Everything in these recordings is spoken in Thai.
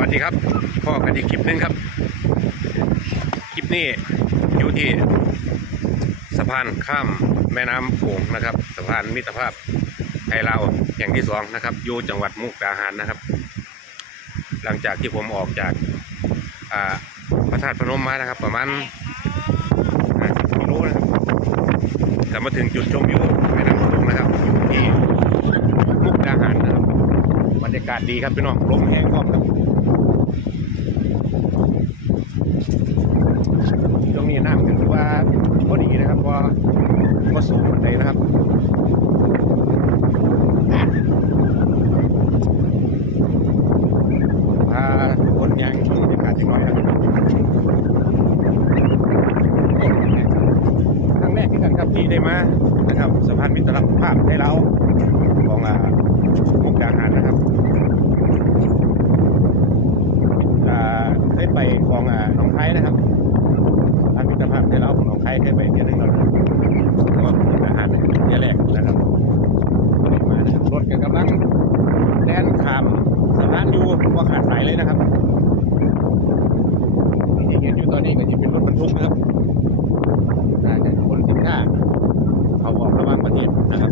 วัสดีครับพ่อกันอีกคลิปหนึงครับ คลิปนี้อยู่ที่สะพานข้ามแม่น้ำโขงนะครับ สะพานมิตรภาพไทยลาวแห่งที่สองนะครับอยู่จังหวัดมุกดาหารนะครับ หลังจากที่ผมออกจากพระธาตุพนมมานะครับ ประมาณ50กิโลนะครับกลับมาถึงจุดชมวิวแม่น้ำโขงนะครับอยู่ที่มุกดาหารนะครับบรรยากาศดีครับพี่น้องลมแห้งพร้อมครับตรงนี้น้ำถือว่าพ อดีนะครับเพราะว่สูงบันไดนะครับพาคนยางชมบรรยากาศจังน้อยครับครั้งแรกที่กันครับที่ได้มานะครับสะพานมิตรภาพไทยลาของอ่ามุกดาหารนะครับอ่าเคยไปของอ่าหนองไทยนะครับทางมิตรภาพไทยลาของหนองไทยเคยไปเที่ยวหนึงแล้วนะครับแล้วก็เป็นอาหารเที่ยวแรกนะครับมานะครับรถก็กำลังแล่นข้ามสะพานอยู่ ว่าขาดสายเลยนะครับที่เห็นอยู่ตอนนี้ก็จะเป็นรถบรรทุกนะครับน่าจะคนสินค้าเขาออกระหว่างประเทศนะครับ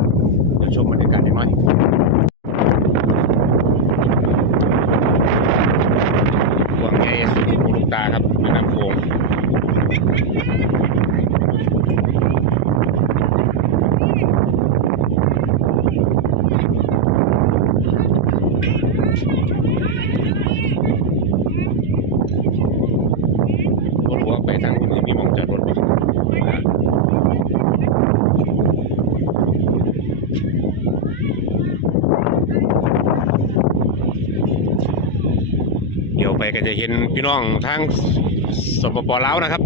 เดี๋ยวชมบรรยากาศได้ไหม หวงใยสุดหูลูกตาครับแม่น้ำโขงรถหัวไปทางคุณมีหมองจอดรถอ่าเดี๋ยว ไปก็จะเห็นพี่น้องทางสปปลาวนะครับ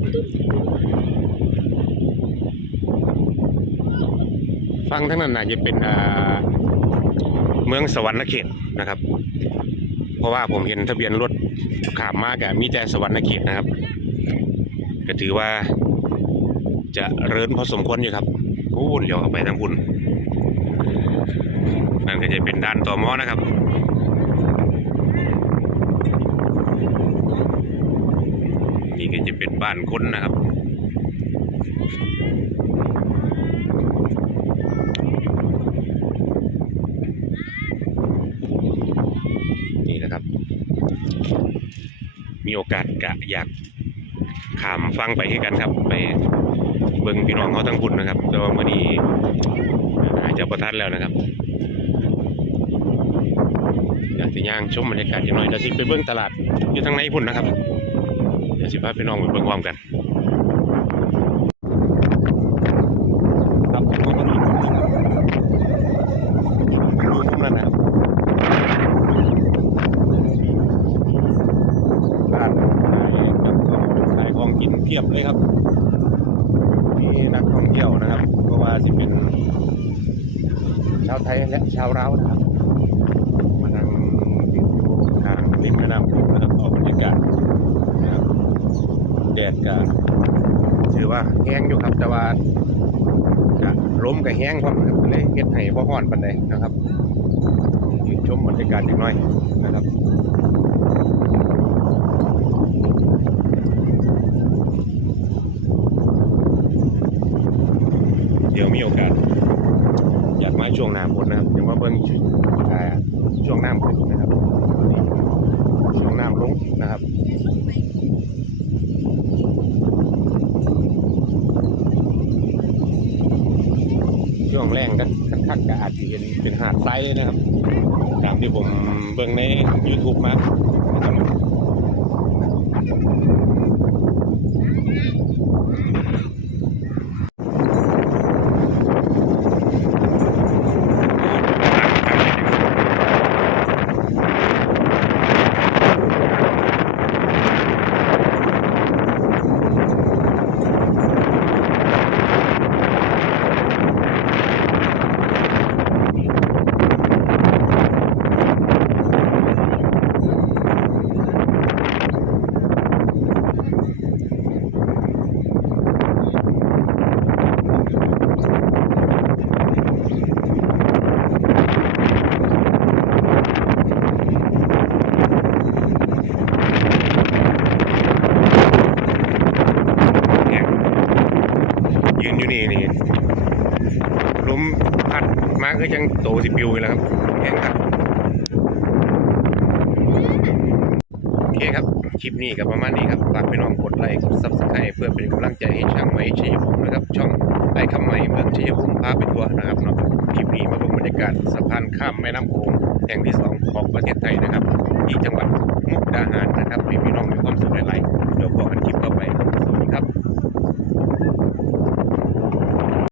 ฟังทั้งนั้นน่าจะเป็นเมืองสวรรค์เขตนะครับ เพราะว่าผมเห็นทะเบียนรถขามมากอะมีแต่สวรรค์เขตนะครับ ก็ถือว่าจะเรินพอสมควรอยู่ครับพูนเดี๋ยวเข้าไปทางพุ่นนั่นก็จะเป็นด้านต่อมอนะครับ นี่ก็จะ เป็นบ้านคนนะครับนี่นะครับ มีโอกาสกะอยากขามฟังไปให้กันครับ ไปเบิ่งพี่น้องเขาทั้งบุญนะครับ แต่ว่ามื่อนี้อาจจะประทัดแล้วนะครับอยากจะย่างชมบรรยากาศอย่างน้อยเดี๋ยวสิไปเบิ่งตลาดอยู่ทางในพุ่นนะครับ เดี๋ยวสิพาพี่น้องไปเบิ่งพร้อมกันครับผมก็ดูมุมนี้ครับดูมุมนั้นนะครับร้านขายของกินเพียบเลยครับมีนักท่องเที่ยวนะครับเพราะว่าสิเป็น ชาวไทยและชาวลานะครับมานั่งกินอยู่ข้างริมแม่น้ำโขงนะครับเอาบรรยากาศนะครับแดก็ถือว่าแห้งอยู่ครับ แต่ว่าก็ลมก็แห้งพร้อมครับเลยเฮ็ดให้บ่ร้อนปานใดนะครับยืนชมบรรยากาศจักหน่อยนะครับเดี๋ยวมีโอกาสอยากมาช่วงหน้าฝนนะครับเดี๋ยวมาเบิ่งช่วงอ่าช่วงน้ำขึ้นนะครับช่วงน้ำลงนะครับ ช่วงแรงกันค่อนข้างจะอาจจะเห็นเป็นหาดไซนะครับ ตามที่ผมเบิ่งใน YouTube มานะครับ ยืนอยู่นี่นี่ลมพัดมาก็ยังโตสิปิวอยู่แล้วครับแห้งครับโอเคครับ คลิปนี้ก็ประมาณนี้ครับ ฝากพี่น้องกดไลค์กดซับสไครต์เพื่อเป็นกำลังใจให้ช่างไม้ชัยภูมินะครับ ช่องไอ้คำใหม่เมืองชัยภูมิพาไปทัวร์นะครับเนาะคลิปนี้มาดูบรรยากาศสะพานข้ามแม่น้ำโขงแห่งที่สองของประเทศไทยนะครับ ที่จังหวัดมุกดาหารนะครับให้พี่น้องมีความสุขหลายๆเดี๋ยวพบกันคลิปต่อไปสวัสดีครับ